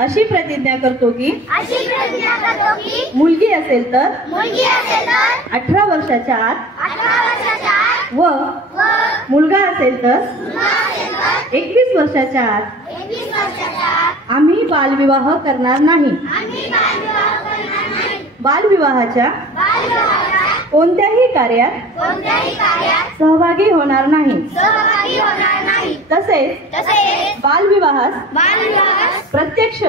अशी प्रतिज्ञा करतो की मुलगी असेल तर 18 वर्षाच्या आत व मुलगा असेल तर 21 वर्षाच्या आत आम्ही बालविवाह करणार नाही। बालविवाहाच्या कोणत्याही कार्यात सहभागी होणार नाही। तसेच बालविवाहास प्रत्यक्ष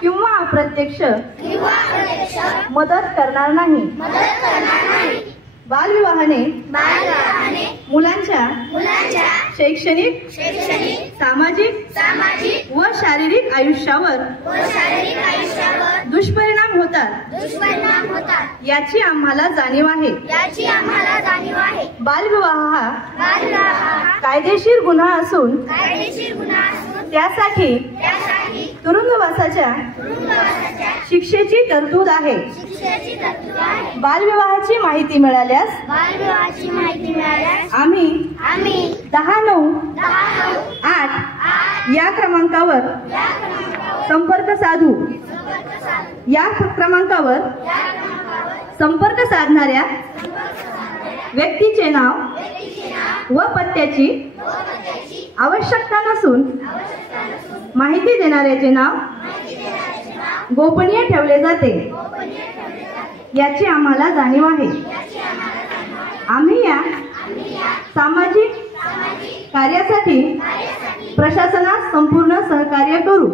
किंवा अप्रत्यक्ष मदत करणार नाही। बालविवाहाने मुलांच्या शैक्षणिक, सामाजिक व शारीरिक आयुष्यावर दुष्परिणाम होतात याची आम्हाला जाणीव आहे। बालविवाह हा कायदेशीर गुन्हा असून त्यासाठी तुरुंगवासाच्या शिक्षेची तरतूद आहे। बालविवाहाची माहिती मिळाल्यास आम्ही 1098 या क्रमांकावर संपर्क साधू। या क्रमांकावर संपर्क साधणाऱ्या व्यक्तीचे नाव व पत्त्याची आवश्यकता नसून माहिती देणाऱ्याचे नाव गोपनीय ठेवले जाते याची आम्हाला जाणीव आहे। आम्ही या सामाजिक कार्यासाठी प्रशासनास संपूर्ण सहकार्य करू।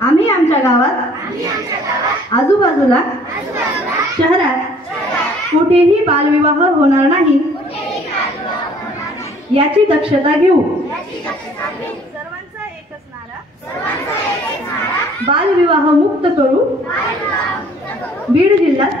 आम्ही आमच्या गावात आजूबाजूला शहरात कुठेही बालविवाह होणार नाही याची दक्षता घेऊ। सर्वांचा एक असणारा बालविवाह मुक्त करू। बीड जिल्ह्यात